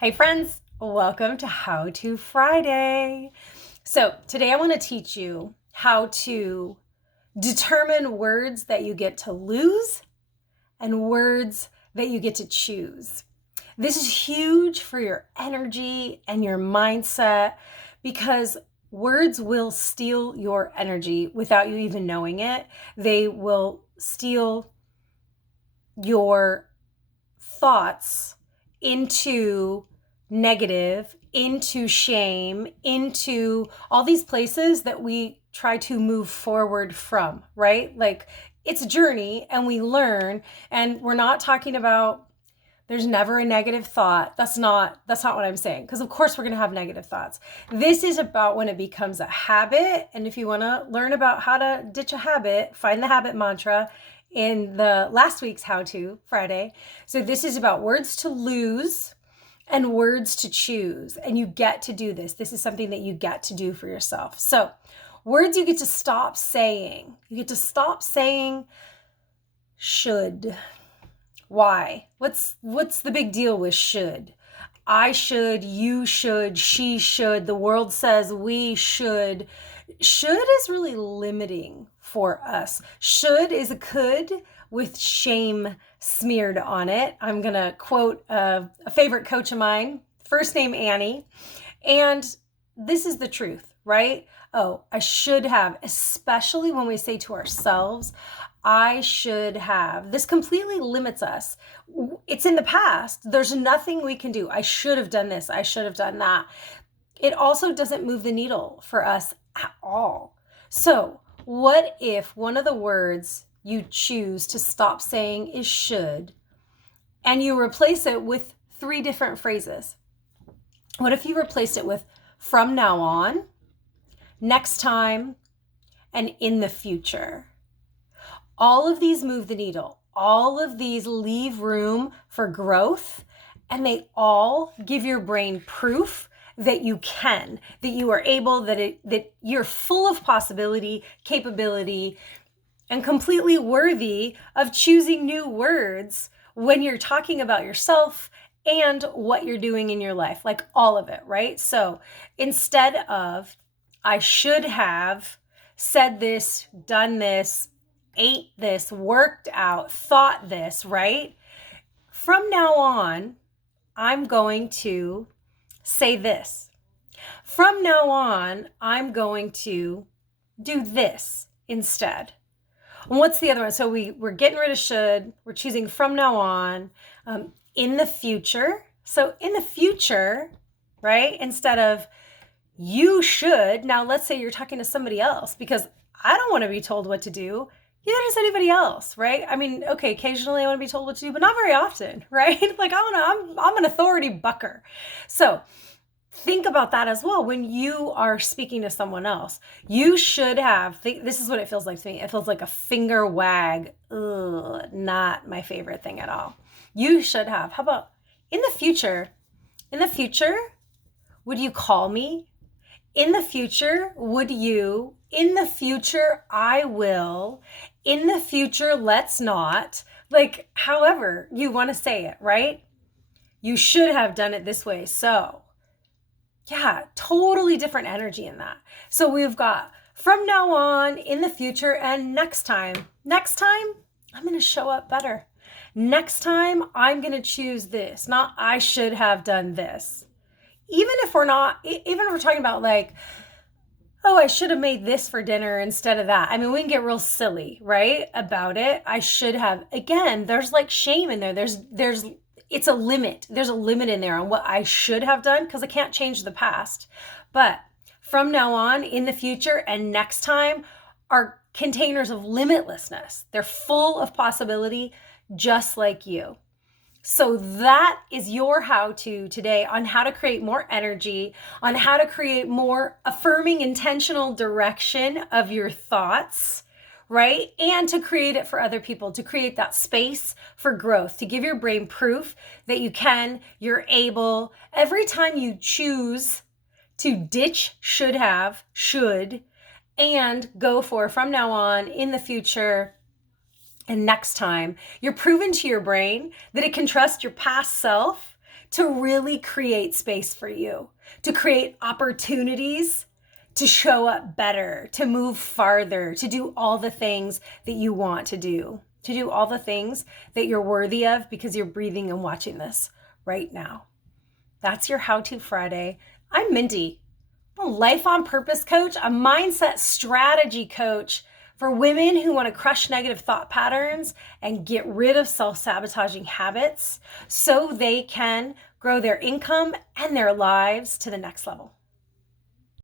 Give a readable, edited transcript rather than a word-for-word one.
Hey friends, welcome to How to Friday. So today I want to teach you how to determine words that you get to lose and words that you get to choose. This is huge for your energy and your mindset because words will steal your energy without you even knowing it. They will steal your thoughts into negative, into shame, into all these places that we try to move forward from, right? Like it's a journey and we learn, and we're not talking about there's never a negative thought. That's not what I'm saying, because of course we're going to have negative thoughts. This is about when it becomes a habit. And if you want to learn about how to ditch a habit, find the habit mantra in the last week's How To Friday. So this is about words to lose and words to choose. And you get to do this. This is something that you get to do for yourself. So words you get to stop saying. You get to stop saying should. Why? What's the big deal with should? I should, you should, she should, the world says we should. Should is really limiting for us. Should is a could with shame smeared on it. I'm going to quote a favorite coach of mine, first name Annie. And this is the truth, right? Oh, I should have, especially when we say to ourselves, I should have. This completely limits us. It's in the past. There's nothing we can do. I should have done this. I should have done that. It also doesn't move the needle for us at all. So, what if one of the words you choose to stop saying is should, and you replace it with 3 different phrases? What if you replaced it with from now on, next time, and in the future? All of these move the needle. All of these leave room for growth, and they all give your brain proof that you can, that you are able, that you're full of possibility, capability, and completely worthy of choosing new words when you're talking about yourself and what you're doing in your life, like all of it, right? So instead of I should have said this, done this, ate this, worked out, thought this, right? From now on, I'm going to say this. From now on, I'm going to do this instead. And what's the other one? So we're getting rid of should. We're choosing from now on. In the future. So in the future, right? Instead of you should. Now let's say you're talking to somebody else, because I don't want to be told what to do. Neither does anybody else, right? I mean, okay, occasionally I want to be told what to do, but not very often, right? Like I'm an authority bucker. So think about that as well when you are speaking to someone else. You should have, this is what it feels like to me. It feels like a finger wag. Ugh, not my favorite thing at all. You should have. How about in the future? In the future, would you call me? In the future, would you? In the future, I will. In the future, let's not. Like, however you want to say it, right? You should have done it this way. So, yeah, totally different energy in that. So we've got from now on, in the future, and next time. Next time, I'm going to show up better. Next time, I'm going to choose this, not I should have done this. Even if we're talking about like, oh, I should have made this for dinner instead of that. I mean, we can get real silly, right? About it. I should have. Again, there's like shame in there. It's a limit. There's a limit in there on what I should have done, because I can't change the past. But from now on, in the future, and next time are containers of limitlessness. They're full of possibility, just like you. So that is your how-to today on how to create more energy, on how to create more affirming, intentional direction of your thoughts, right? And to create it for other people, to create that space for growth, to give your brain proof that you can, you're able. Every time you choose to ditch should have, should, and go for from now on, in the future, and next time, you're proving to your brain that it can trust your past self to really create space for you, to create opportunities to show up better, to move farther, to do all the things that you want to do all the things that you're worthy of because you're breathing and watching this right now. That's your How To Friday. I'm Mindy, I'm a life on purpose coach, a mindset strategy coach for women who want to crush negative thought patterns and get rid of self-sabotaging habits so they can grow their income and their lives to the next level.